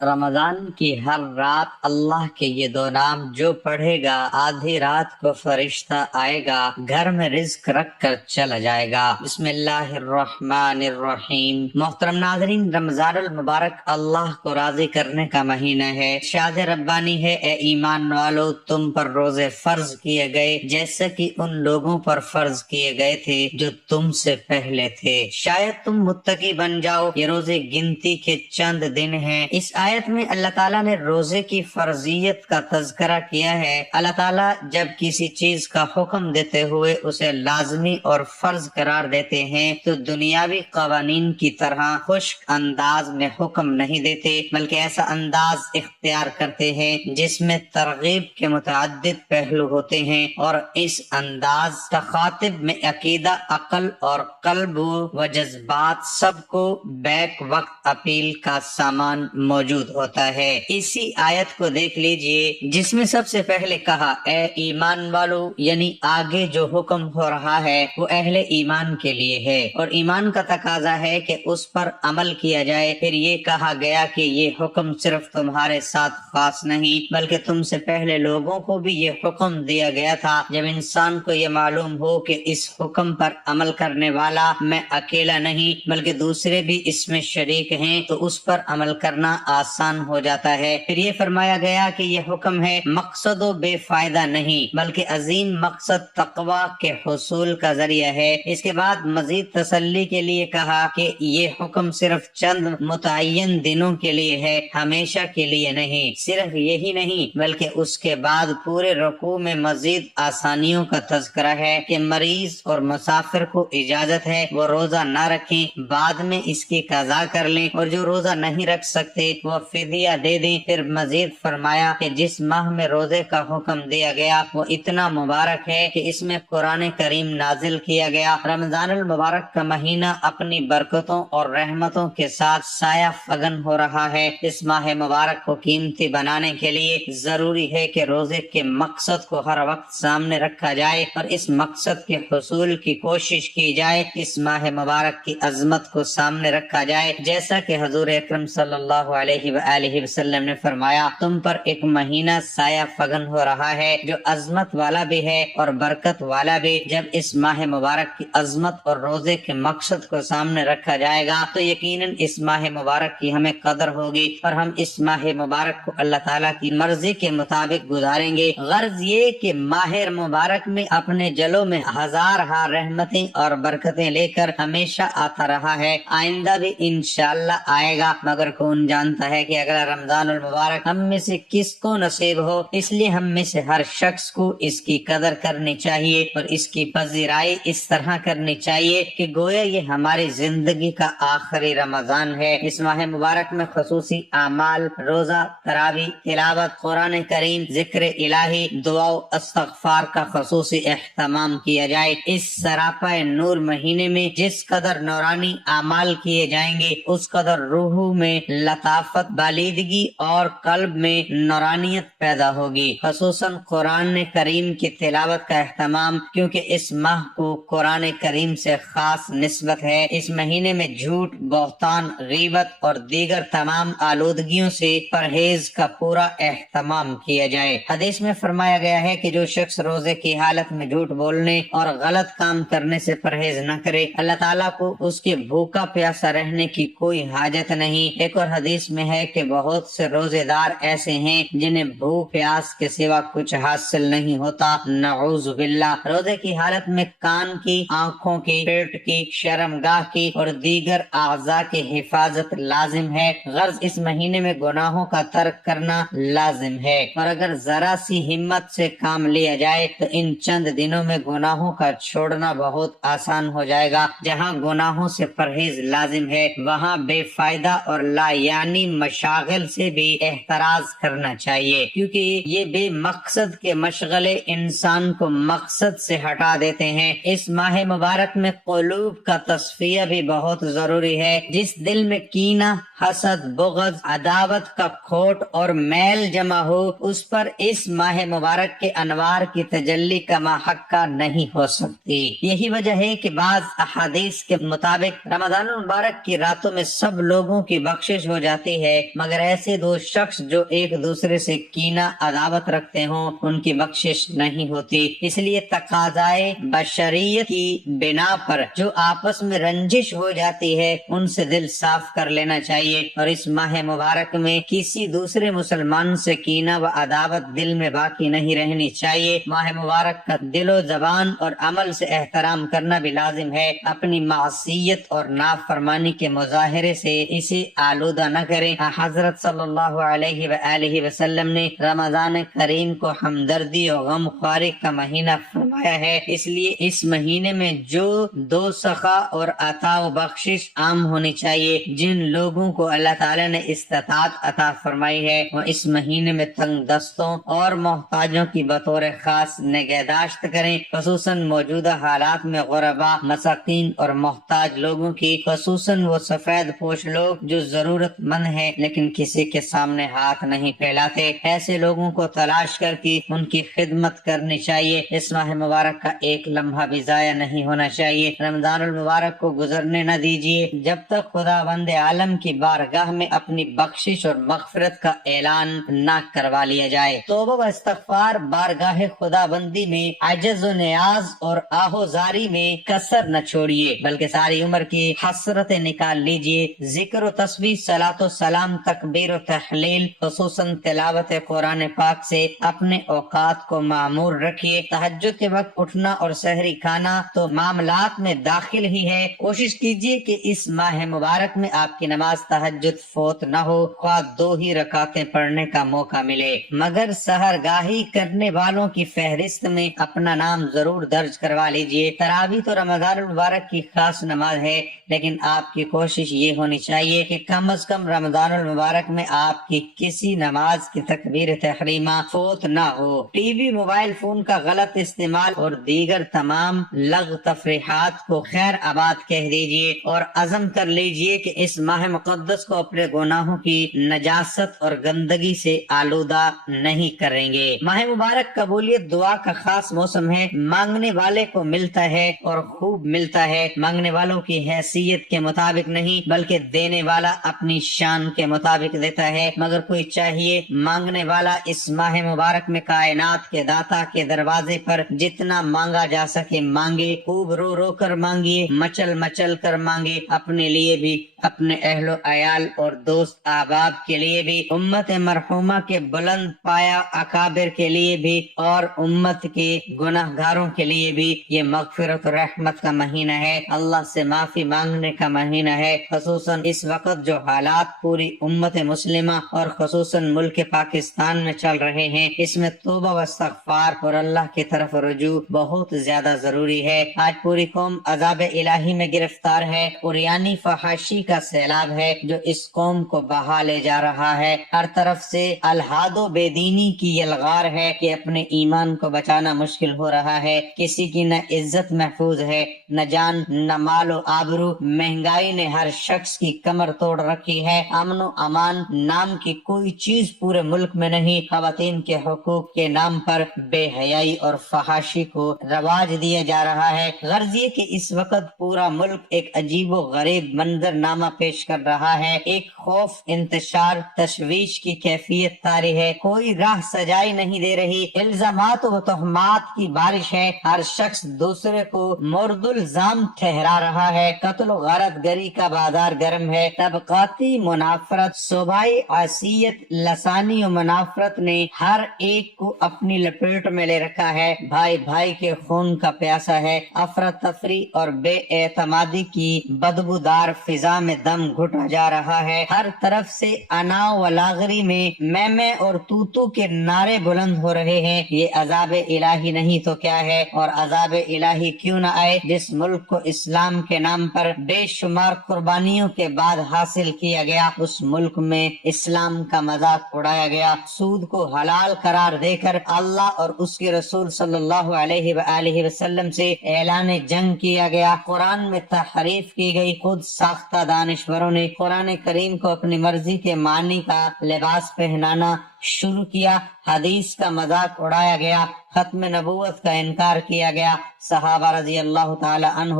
رمضان کی ہر رات اللہ کے یہ دو نام جو پڑھے گا آدھی رات کو فرشتہ آئے گا، گھر میں رزق رکھ کر چلا جائے گا۔ بسم اللہ الرحمن الرحیم۔ محترم ناظرین، رمضان المبارک اللہ کو راضی کرنے کا مہینہ ہے۔ ارشاد ربانی ہے، اے ایمان والو، تم پر روزے فرض کیے گئے جیسے کہ ان لوگوں پر فرض کیے گئے تھے جو تم سے پہلے تھے، شاید تم متقی بن جاؤ۔ یہ روزے گنتی کے چند دن ہیں۔ اس آیت میں اللہ تعالیٰ نے روزے کی فرضیت کا تذکرہ کیا ہے۔ اللہ تعالیٰ جب کسی چیز کا حکم دیتے ہوئے اسے لازمی اور فرض قرار دیتے ہیں تو دنیاوی قوانین کی طرح خشک انداز میں حکم نہیں دیتے، بلکہ ایسا انداز اختیار کرتے ہیں جس میں ترغیب کے متعدد پہلو ہوتے ہیں، اور اس انداز تخاطب میں عقیدہ، عقل اور قلب و جذبات سب کو بیک وقت اپیل کا سامان موجود ہوتا ہے۔ اسی آیت کو دیکھ لیجئے جس میں سب سے پہلے کہا، اے ایمان والو، یعنی آگے جو حکم ہو رہا ہے وہ اہل ایمان کے لیے ہے، اور ایمان کا تقاضا ہے کہ اس پر عمل کیا جائے۔ پھر یہ کہا گیا کہ یہ حکم صرف تمہارے ساتھ خاص نہیں بلکہ تم سے پہلے لوگوں کو بھی یہ حکم دیا گیا تھا۔ جب انسان کو یہ معلوم ہو کہ اس حکم پر عمل کرنے والا میں اکیلا نہیں بلکہ دوسرے بھی اس میں شریک ہیں تو اس پر عمل کرنا آسان ہو جاتا ہے۔ پھر یہ فرمایا گیا کہ یہ حکم ہے مقصد و بے فائدہ نہیں بلکہ عظیم مقصد تقوی کے حصول کا ذریعہ ہے۔ اس کے بعد مزید تسلی کے لیے کہا کہ یہ حکم صرف چند متعین دنوں کے لیے ہے، ہمیشہ کے لیے نہیں۔ صرف یہی نہیں بلکہ اس کے بعد پورے رکوع میں مزید آسانیوں کا تذکرہ ہے کہ مریض اور مسافر کو اجازت ہے وہ روزہ نہ رکھیں، بعد میں اس کی قضا کر لیں، اور جو روزہ نہیں رکھ سکتے وہ فدیہ دے دیں۔ پھر مزید فرمایا کہ جس ماہ میں روزے کا حکم دیا گیا وہ اتنا مبارک ہے کہ اس میں قرآن کریم نازل کیا گیا۔ رمضان المبارک کا مہینہ اپنی برکتوں اور رحمتوں کے ساتھ سایہ فگن ہو رہا ہے۔ اس ماہ مبارک کو قیمتی بنانے کے لیے ضروری ہے کہ روزے کے مقصد کو ہر وقت سامنے رکھا جائے اور اس مقصد کے حصول کی کوشش کی جائے۔ اس ماہ مبارک کی عظمت کو سامنے رکھا جائے، جیسا کہ حضور اکرم صلی اللہ علیہ وآلہ وسلم نے فرمایا، تم پر ایک مہینہ سایہ فگن ہو رہا ہے جو عظمت والا بھی ہے اور برکت والا بھی۔ جب اس ماہ مبارک کی عظمت اور روزے کے مقصد کو سامنے رکھا جائے گا تو یقیناً اس ماہ مبارک کی ہمیں قدر ہوگی اور ہم اس ماہ مبارک کو اللہ تعالیٰ کی مرضی کے مطابق گزاریں گے۔ غرض یہ کہ ماہ مبارک میں اپنے جلوں میں ہزار ہاں رحمتیں اور برکتیں لے کر ہمیشہ آتا رہا ہے، آئندہ بھی انشاءاللہ آئے گا، مگر کون جانتا ہے کہ اگلا رمضان المبارک ہم میں سے کس کو نصیب ہو۔ اس لیے ہم میں سے ہر شخص کو اس کی قدر کرنی چاہیے اور اس کی پذیرائی اس طرح کرنی چاہیے کہ گویا یہ ہماری زندگی کا آخری رمضان ہے۔ اس ماہ مبارک میں خصوصی اعمال، روزہ، تراویح، تلاوت قرآن کریم، ذکر الہی، دعا و استغفار کا خصوصی اہتمام کیا جائے۔ اس سراپا نور مہینے میں جس قدر نورانی اعمال کیے جائیں گے اس قدر روح میں لطافت، بالیدگی اور قلب میں نورانیت پیدا ہوگی۔ خصوصاً قرآن کریم کی تلاوت کا اہتمام، کیونکہ اس ماہ کو قرآن کریم سے خاص نسبت ہے۔ اس مہینے میں جھوٹ، بہتان، غیبت اور دیگر تمام آلودگیوں سے پرہیز کا پورا اہتمام کیا جائے۔ حدیث میں فرمایا گیا ہے کہ جو شخص روزے کی حالت میں جھوٹ بولنے اور غلط کام کرنے سے پرہیز نہ کرے، اللہ تعالیٰ کو اس کے بھوکا پیاسا رہنے کی کوئی حاجت نہیں۔ ایک اور حدیث میں ہے کہ بہت سے روزے دار ایسے ہیں جنہیں بھوک پیاس کے سوا کچھ حاصل نہیں ہوتا، نعوذ باللہ۔ روزے کی حالت میں کان کی، آنکھوں کی، پیٹ کی، شرمگاہ کی اور دیگر اعضاء کی حفاظت لازم ہے۔ غرض اس مہینے میں گناہوں کا ترک کرنا لازم ہے، اور اگر ذرا سی ہمت سے کام لیا جائے تو ان چند دنوں میں گناہوں کا چھوڑنا بہت آسان ہو جائے گا۔ جہاں گناہوں سے پرہیز لازم ہے وہاں بے فائدہ اور لا یعنی مشاغل سے بھی احتراز کرنا چاہیے، کیونکہ یہ بے مقصد کے مشغلے انسان کو مقصد سے ہٹا دیتے ہیں۔ اس ماہ مبارک میں قلوب کا تصفیہ بھی بہت ضروری ہے۔ جس دل میں کینہ، حسد، بغض، عداوت کا کھوٹ اور میل جمع ہو اس پر اس ماہ مبارک کے انوار کی تجلی کا محقہ نہیں ہو سکتی۔ یہی وجہ ہے کہ بعض احادیث کے مطابق رمضان المبارک کی راتوں میں سب لوگوں کی بخشش ہو جاتی ہے ہے، مگر ایسے دو شخص جو ایک دوسرے سے کینہ عداوت رکھتے ہوں ان کی بخشش نہیں ہوتی۔ اس لیے تقاضائے بشریت کی بنا پر جو آپس میں رنجش ہو جاتی ہے ان سے دل صاف کر لینا چاہیے، اور اس ماہ مبارک میں کسی دوسرے مسلمان سے کینہ و عداوت دل میں باقی نہیں رہنی چاہیے۔ ماہ مبارک کا دل و زبان اور عمل سے احترام کرنا بھی لازم ہے۔ اپنی معصیت اور نافرمانی کے مظاہرے سے اسے آلودہ نہ کریں۔ حضرت صلی اللہ علیہ وآلہ وسلم نے رمضان کریم کو ہمدردی اور غم خواری کا مہینہ فرمایا ہے، اس لیے اس مہینے میں جو دو سخا اور عطا و بخشش عام ہونی چاہیے۔ جن لوگوں کو اللہ تعالی نے استطاعت عطا فرمائی ہے وہ اس مہینے میں تنگ دستوں اور محتاجوں کی بطور خاص نگہداشت کریں، خصوصاً موجودہ حالات میں غربا، مساکین اور محتاج لوگوں کی، خصوصاً وہ سفید پوش لوگ جو ضرورت مند ہیں لیکن کسی کے سامنے ہاتھ نہیں پھیلاتے، ایسے لوگوں کو تلاش کر کے ان کی خدمت کرنی چاہیے۔ اس ماہ مبارک کا ایک لمحہ بھی ضائع نہیں ہونا چاہیے۔ رمضان المبارک کو گزرنے نہ دیجیے جب تک خدا بند عالم کی بارگاہ میں اپنی بخشش اور مغفرت کا اعلان نہ کروا لیا جائے۔ توبہ و استغفار بارگاہ خدا بندی میں عجز و نیاز اور آہو زاری میں کسر نہ چھوڑیے، بلکہ ساری عمر کی حسرتیں نکال لیجیے۔ ذکر و تسبیح، صلاۃ و سلام، تکبیر و تحلیل، خصوصاً تلاوت قرآن پاک سے اپنے اوقات کو معمور رکھیے۔ تہجد کے وقت اٹھنا اور سحری کھانا تو معاملات میں داخل ہی ہے۔ کوشش کیجیے کہ اس ماہ مبارک میں آپ کی نماز تہجد فوت نہ ہو، خواہ 2 ہی رکعتیں پڑھنے کا موقع ملے، مگر سحرگاہی کرنے والوں کی فہرست میں اپنا نام ضرور درج کروا لیجیے۔ تراویح تو رمضان المبارک کی خاص نماز ہے، لیکن آپ کی کوشش یہ ہونی چاہیے کہ کم از کم رمضان المبارک میں آپ کی کسی نماز کی تکبیر تحریمہ فوت نہ ہو۔ ٹی وی، موبائل فون کا غلط استعمال اور دیگر تمام لغو تفریحات کو خیر آباد کہہ دیجیے اور عزم کر لیجیے کہ اس ماہ مقدس کو اپنے گناہوں کی نجاست اور گندگی سے آلودہ نہیں کریں گے۔ ماہ مبارک قبولیت دعا کا خاص موسم ہے۔ مانگنے والے کو ملتا ہے اور خوب ملتا ہے، مانگنے والوں کی حیثیت کے مطابق نہیں بلکہ دینے والا اپنی شان کے مطابق دیتا ہے۔ مگر کوئی چاہیے مانگنے والا اس ماہ مبارک میں کائنات کے داتا کے دروازے پر جتنا مانگا جا سکے مانگے، خوب رو رو کر مانگیے، مچل مچل کر مانگے، اپنے لیے بھی، اپنے اہل و عیال اور دوست احباب کے لیے بھی، امت مرحومہ کے بلند پایا اکابر کے لیے بھی، اور امت کے گناہ گاروں کے لیے بھی۔ یہ مغفرت و رحمت کا مہینہ ہے، اللہ سے معافی مانگنے کا مہینہ ہے، خصوصاً اس وقت جو حالات پوری امت مسلمہ اور خصوصاً ملک پاکستان میں چل رہے ہیں، اس میں توبہ و استغفار اور اللہ کی طرف رجوع بہت زیادہ ضروری ہے۔ آج پوری قوم عذاب الہی میں گرفتار ہے، اور یعنی فحاشی کا سیلاب ہے جو اس قوم کو بہا لے جا رہا ہے۔ ہر طرف سے الحاد و بے دینی کی یلغار ہے کہ اپنے ایمان کو بچانا مشکل ہو رہا ہے، کسی کی نہ عزت محفوظ ہے، نہ جان، نہ مال و آبرو، مہنگائی نے ہر شخص کی کمر توڑ رکھی ہے، امن و امان نام کی کوئی چیز پورے ملک میں نہیں، خواتین کے حقوق کے نام پر بے حیائی اور فحاشی کو رواج دیا جا رہا ہے۔ غرض یہ کہ اس وقت پورا ملک ایک عجیب و غریب منظر نامہ پیش کر رہا ہے، ایک خوف، انتشار، تشویش کی کیفیت طاری ہے، کوئی راہ سجائی نہیں دے رہی، الزامات و تہمات کی بارش ہے، ہر شخص دوسرے کو مورد الزام ٹھہرا رہا ہے، قتل و غارت گری کا بازار گرم ہے، طبقاتی منافرت، صوبائی عصیت، لسانی و منافرت نے ہر ایک کو اپنی لپیٹ میں لے رکھا ہے، بھائی بھائی کے خون کا پیاسا ہے، افراتفری اور بے اعتمادی کی بدبودار فضا میں دم گھٹا جا رہا ہے، ہر طرف سے انا و لاغری میں میں اور تو کے نعرے بلند ہو رہے ہیں۔ یہ عذاب الہی نہیں تو کیا ہے؟ اور عذاب الہی کیوں نہ آئے جس ملک کو اسلام کے نام پر بے شمار قربانیوں کے بعد حاصل کیا گیا، اس ملک میں اسلام کا مذاق اڑایا گیا، سود کو حلال قرار دے کر اللہ اور اس کے رسول صلی اللہ علیہ وآلہ وسلم سے اعلان جنگ کیا گیا، قرآن میں تحریف کی گئی، خود ساختہ دانشوروں نے قرآن کریم کو اپنی مرضی کے معنی کا لباس پہنانا شروع کیا، حدیث کا مذاق اڑایا گیا، ختم نبوت کا انکار کیا گیا، صحابہ رضی اللہ تعالی عنہ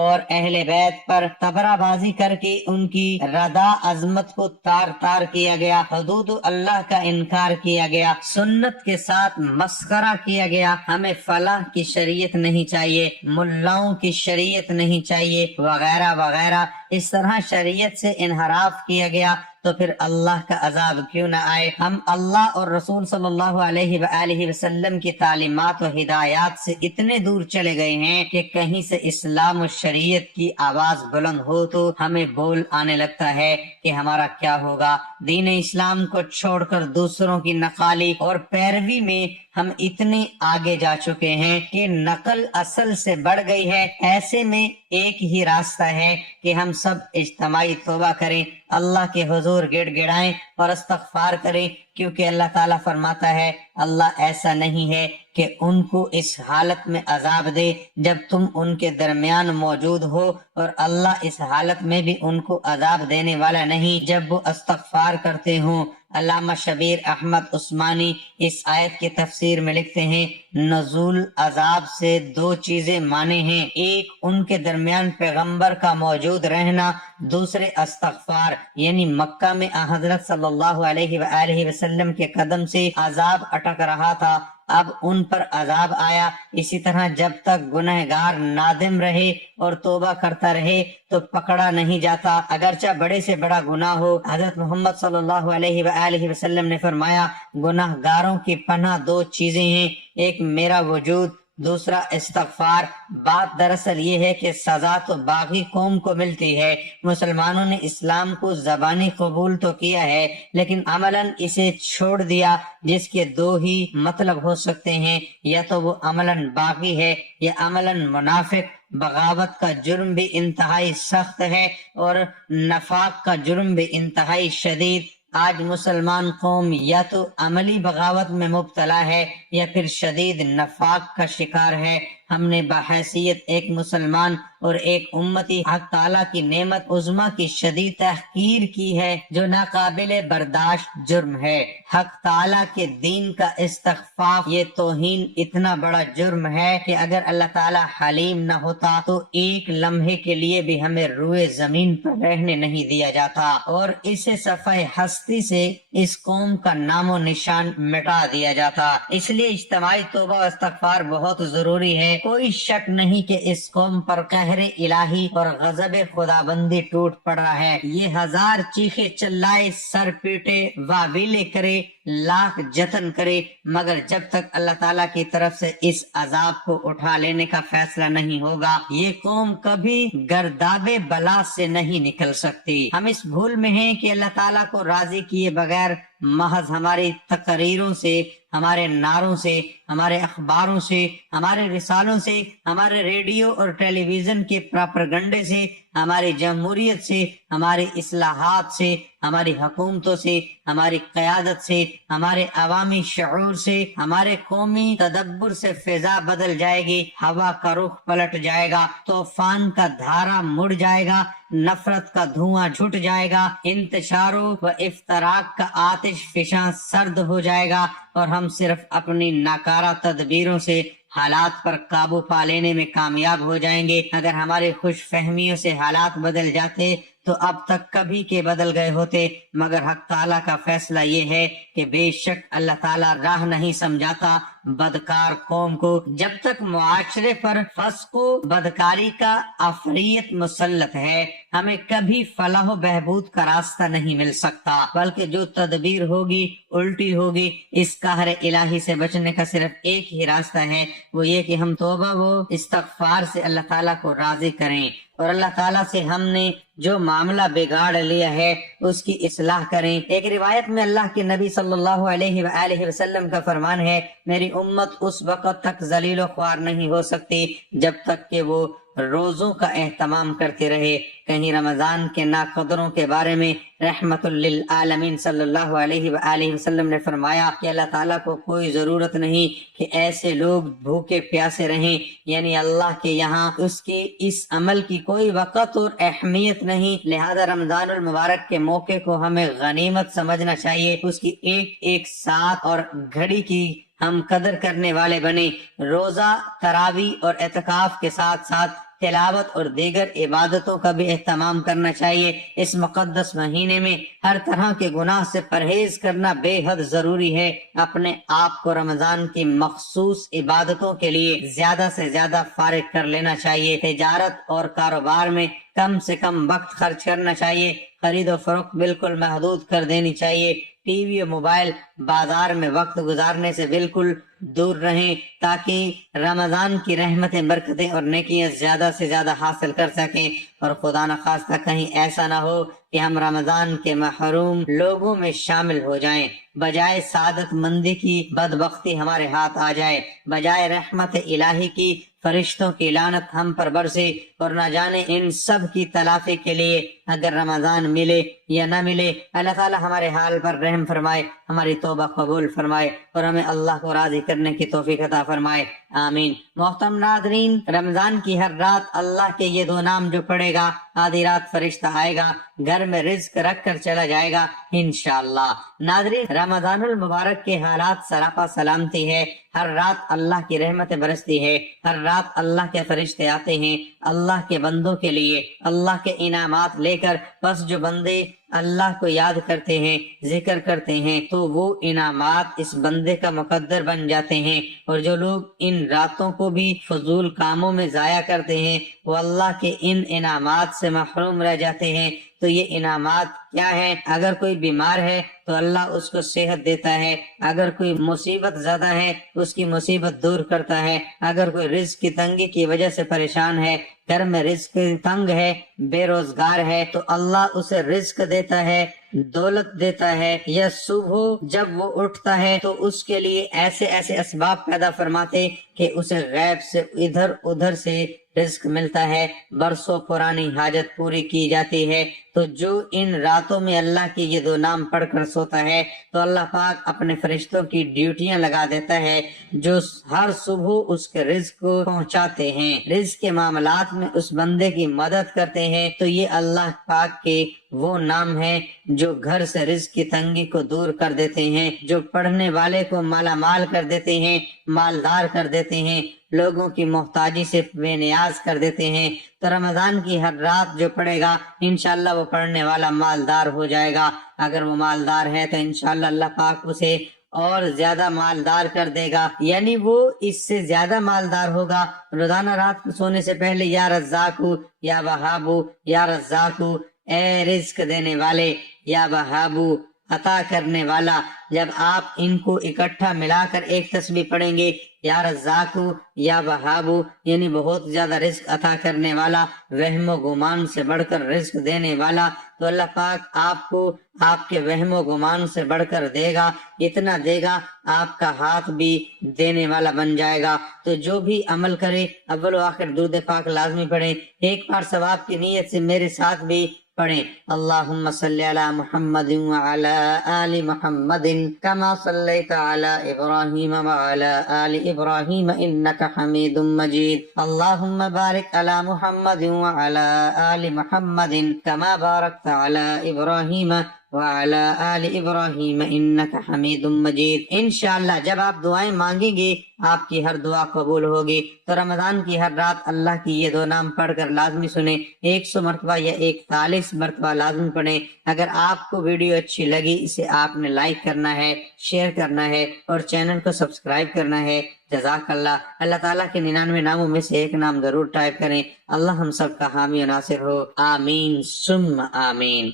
اور اہل بیت پر تبرہ بازی کر کے ان کی رضا عظمت کو تار تار کیا گیا، حدود اللہ کا انکار کیا گیا، سنت کے ساتھ مسخرہ کیا گیا، ہمیں فلاح کی شریعت نہیں چاہیے، ملاؤں کی شریعت نہیں چاہیے، وغیرہ وغیرہ، اس طرح شریعت سے انحراف کیا گیا، تو پھر اللہ کا عذاب کیوں نہ آئے؟ ہم اللہ اور رسول صلی اللہ علیہ وآلہ وسلم کی تعلیمات و ہدایات سے اتنے دور چلے گئے ہیں کہ کہیں سے اسلام و شریعت کی آواز بلند ہو تو ہمیں بول آنے لگتا ہے کہ ہمارا کیا ہوگا۔ دین اسلام کو چھوڑ کر دوسروں کی نقالی اور پیروی میں ہم اتنے آگے جا چکے ہیں کہ نقل اصل سے بڑھ گئی ہے۔ ایسے میں ایک ہی راستہ ہے کہ ہم سب اجتماعی توبہ کریں، اللہ کے حضور گڑ گڑائیں اور استغفار کریں، کیونکہ اللہ تعالیٰ فرماتا ہے اللہ ایسا نہیں ہے کہ ان کو اس حالت میں عذاب دے جب تم ان کے درمیان موجود ہو، اور اللہ اس حالت میں بھی ان کو عذاب دینے والا نہیں جب وہ استغفار کرتے ہوں۔ علامہ شبیر احمد عثمانی اس آیت کی تفسیر میں لکھتے ہیں نزول عذاب سے دو چیزیں مانے ہیں، ایک ان کے درمیان پیغمبر کا موجود رہنا، دوسرے استغفار، یعنی مکہ میں حضرت صلی اللہ علیہ وآلہ وسلم کے قدم سے عذاب اٹک رہا تھا، اب ان پر عذاب آیا۔ اسی طرح جب تک گنہگار نادم رہے اور توبہ کرتا رہے تو پکڑا نہیں جاتا، اگرچہ بڑے سے بڑا گناہ ہو۔ حضرت محمد صلی اللہ علیہ وآلہ وسلم نے فرمایا گناہگاروں کی پناہ دو چیزیں ہیں، ایک میرا وجود، دوسرا استغفار۔ بات دراصل یہ ہے کہ سزا تو باغی قوم کو ملتی ہے، مسلمانوں نے اسلام کو زبانی قبول تو کیا ہے لیکن عملاً اسے چھوڑ دیا، جس کے دو ہی مطلب ہو سکتے ہیں، یا تو وہ عملاً باغی ہے یا عملاً منافق۔ بغاوت کا جرم بھی انتہائی سخت ہے اور نفاق کا جرم بھی انتہائی شدید۔ آج مسلمان قوم یا تو عملی بغاوت میں مبتلا ہے یا پھر شدید نفاق کا شکار ہے۔ ہم نے بحیثیت ایک مسلمان اور ایک امتی حق تعالیٰ کی نعمت عظمیٰ کی شدید تحقیر کی ہے جو ناقابل برداشت جرم ہے۔ حق تعالیٰ کے دین کا استخفاف، یہ توہین اتنا بڑا جرم ہے کہ اگر اللہ تعالیٰ حلیم نہ ہوتا تو ایک لمحے کے لیے بھی ہمیں روئے زمین پر رہنے نہیں دیا جاتا اور اسے صفحہ ہستی سے اس قوم کا نام و نشان مٹا دیا جاتا۔ اس لیے اجتماعی توبہ و استغفار بہت ضروری ہے۔ کوئی شک نہیں کہ اس قوم پر قہر الہی اور غضب خدا بندی ٹوٹ پڑا ہے۔ یہ ہزار چیخے چلائے، سر پیٹے، واویلے کرے، لاکھ جتن کرے، مگر جب تک اللہ تعالیٰ کی طرف سے اس عذاب کو اٹھا لینے کا فیصلہ نہیں ہوگا، یہ قوم کبھی گرداب بلا سے نہیں نکل سکتی۔ ہم اس بھول میں ہیں کہ اللہ تعالیٰ کو راضی کیے بغیر محض ہماری تقریروں سے، ہمارے نعروں سے، ہمارے اخباروں سے، ہمارے رسالوں سے، ہمارے ریڈیو اور ٹیلی ویژن کے پراپرگنڈے سے، ہماری جمہوریت سے، ہماری اصلاحات سے، ہماری حکومتوں سے، ہماری قیادت سے، ہمارے عوامی شعور سے، ہمارے قومی تدبر سے فضا بدل جائے گی، ہوا کا رخ پلٹ جائے گا، طوفان کا دھارا مڑ جائے گا، نفرت کا دھواں چھٹ جائے گا، انتشار و افتراق کا آتش فشاں سرد ہو جائے گا، اور ہم صرف اپنی ناکارہ تدبیروں سے حالات پر قابو پا لینے میں کامیاب ہو جائیں گے۔ اگر ہماری خوش فہمیوں سے حالات بدل جاتے تو اب تک کبھی کے بدل گئے ہوتے، مگر حق تعالیٰ کا فیصلہ یہ ہے کہ بے شک اللہ تعالیٰ راہ نہیں سمجھاتا بدکار قوم کو۔ جب تک معاشرے پر فسق و بدکاری کا عفریت مسلط ہے، ہمیں کبھی فلاح و بہبود کا راستہ نہیں مل سکتا، بلکہ جو تدبیر ہوگی الٹی ہوگی۔ اس قہر الہی سے بچنے کا صرف ایک ہی راستہ ہے، وہ یہ کہ ہم توبہ و استغفار سے اللہ تعالیٰ کو راضی کریں اور اللہ تعالیٰ سے ہم نے جو معاملہ بگاڑ لیا ہے اس کی اصلاح کریں۔ ایک روایت میں اللہ کے نبی صلی اللہ علیہ وآلہ وسلم کا فرمان ہے، میری امت اس وقت تک ذلیل و خوار نہیں ہو سکتی جب تک کہ وہ روزوں کا اہتمام کرتے رہے۔ کہیں رمضان کے ناقدروں کے بارے میں رحمت للعالمین صلی اللہ علیہ وآلہ وسلم نے فرمایا کہ اللہ تعالیٰ کو کوئی ضرورت نہیں کہ ایسے لوگ بھوکے پیاسے رہیں، یعنی اللہ کے یہاں اس کی اس عمل کی کوئی وقت اور اہمیت نہیں، لہذا رمضان المبارک کے موقع کو ہمیں غنیمت سمجھنا چاہیے، اس کی ایک ایک ساتھ اور گھڑی کی ہم قدر کرنے والے بنے۔ روزہ، تراویح اور اعتکاف کے ساتھ ساتھ تلاوت اور دیگر عبادتوں کا بھی اہتمام کرنا چاہیے۔ اس مقدس مہینے میں ہر طرح کے گناہ سے پرہیز کرنا بے حد ضروری ہے۔ اپنے آپ کو رمضان کی مخصوص عبادتوں کے لیے زیادہ سے زیادہ فارغ کر لینا چاہیے۔ تجارت اور کاروبار میں کم سے کم وقت خرچ کرنا چاہیے۔ خرید و فروخت بالکل محدود کر دینی چاہیے۔ ٹی وی اور موبائل، بازار میں وقت گزارنے سے بالکل دور رہیں تاکہ رمضان کی رحمتیں، برکتیں اور نیکیاں زیادہ سے زیادہ حاصل کر سکیں، اور خدا نخواستہ کہیں ایسا نہ ہو کہ ہم رمضان کے محروم لوگوں میں شامل ہو جائیں۔ بجائے سعادت مندی کی بدبختی ہمارے ہاتھ آ جائے، بجائے رحمت الہی کی فرشتوں کی لعنت ہم پر برسے، اور نہ جانے ان سب کی تلافی کے لیے اگر رمضان ملے یا نہ ملے، اللہ تعالی ہمارے حال پر رحم فرمائے، ہماری توبہ قبول فرمائے اور ہمیں اللہ کو راضی کرنے کی توفیق عطا فرمائے، آمین۔ محترم ناظرین، رمضان کی ہر رات اللہ کے یہ دو نام جو پڑھے گا، آدھی رات فرشتہ آئے گا، گھر میں رزق رکھ کر چلا جائے گا انشاءاللہ۔ ناظرین، رمضان المبارک کے حالات سراپا سلامتی ہے۔ ہر رات اللہ کی رحمتیں برستی ہے، ہر رات اللہ کے فرشتے آتے ہیں اللہ کے بندوں کے لیے اللہ کے انعامات لے کر۔ بس جو بندے اللہ کو یاد کرتے ہیں، ذکر کرتے ہیں، تو وہ انعامات اس بندے کا مقدر بن جاتے ہیں، اور جو لوگ ان راتوں کو بھی فضول کاموں میں ضائع کرتے ہیں وہ اللہ کے ان انعامات سے محروم رہ جاتے ہیں۔ تو یہ انعامات کیا ہے؟ اگر کوئی بیمار ہے تو اللہ اس کو صحت دیتا ہے، اگر کوئی مصیبت زدہ ہے اس کی مصیبت دور کرتا ہے، اگر کوئی رزق کی تنگی کی وجہ سے پریشان ہے، گھر میں رزق تنگ ہے، بے روزگار ہے، تو اللہ اسے رزق دیتا ہے، دولت دیتا ہے، یا صبح جب وہ اٹھتا ہے تو اس کے لیے ایسے ایسے اسباب پیدا فرماتے کہ اسے غیب سے ادھر ادھر سے رزق ملتا ہے، برسوں پرانی حاجت پوری کی جاتی ہے۔ تو جو ان راتوں میں اللہ کے یہ دو نام پڑھ کر سوتا ہے تو اللہ پاک اپنے فرشتوں کی ڈیوٹیاں لگا دیتا ہے جو ہر صبح اس کے رزق کو پہنچاتے ہیں، رزق کے معاملات میں اس بندے کی مدد کرتے ہیں۔ تو یہ اللہ پاک کے وہ نام ہیں جو گھر سے رزق کی تنگی کو دور کر دیتے ہیں، جو پڑھنے والے کو مالا مال کر دیتے ہیں، مالدار کر دیتے ہیں، لوگوں کی محتاجی سے بے نیاز کر دیتے ہیں۔ تو رمضان کی ہر رات جو پڑھے گا انشاءاللہ وہ پڑھنے والا مالدار ہو جائے گا۔ اگر وہ مالدار ہے تو انشاءاللہ اللہ پاک اسے اور زیادہ مالدار کر دے گا، یعنی وہ اس سے زیادہ مالدار ہوگا۔ روزانہ رات کو سونے سے پہلے یا رزاقو یا وہابو یا رزاقو، اے رزق دینے والے، یا وہابو عطا کرنے والا، جب آپ ان کو اکٹھا ملا کر ایک تسبیح پڑھیں گے، یا رزاقو یا وہابو یعنی بہت زیادہ رزق عطا کرنے والا، وہم و گمان سے بڑھ کر رزق دینے والا، تو اللہ پاک آپ کو آپ کے وہم و گمان سے بڑھ کر دے گا، اتنا دے گا آپ کا ہاتھ بھی دینے والا بن جائے گا۔ تو جو بھی عمل کرے اول و آخر درود پاک لازمی پڑھیں، ایک بار ثواب کی نیت سے میرے ساتھ بھی پڑھیں، اللہم صلی علی محمد وعلی آل محمد کما صلیت علی ابراہیم وعلی آل ابراہیم انک حمید مجید، اللہم بارک علی محمد وعلی آل محمد کما بارکت علی ابراہیم وعلی آل ابراہیم انک حمید مجید۔ انشاءاللہ جب آپ دعائیں مانگیں گے آپ کی ہر دعا قبول ہوگی۔ تو رمضان کی ہر رات اللہ کی یہ دو نام پڑھ کر لازمی سنیں، 100 مرتبہ یا 41 مرتبہ لازمی پڑھیں۔ اگر آپ کو ویڈیو اچھی لگی اسے آپ نے لائک کرنا ہے، شیئر کرنا ہے اور چینل کو سبسکرائب کرنا ہے۔ جزاک اللہ۔ اللہ تعالیٰ کے 99 ناموں میں سے ایک نام ضرور ٹائپ کریں۔ اللہ ہم سب کا حامی و ناصر ہو، آمین ثم آمین۔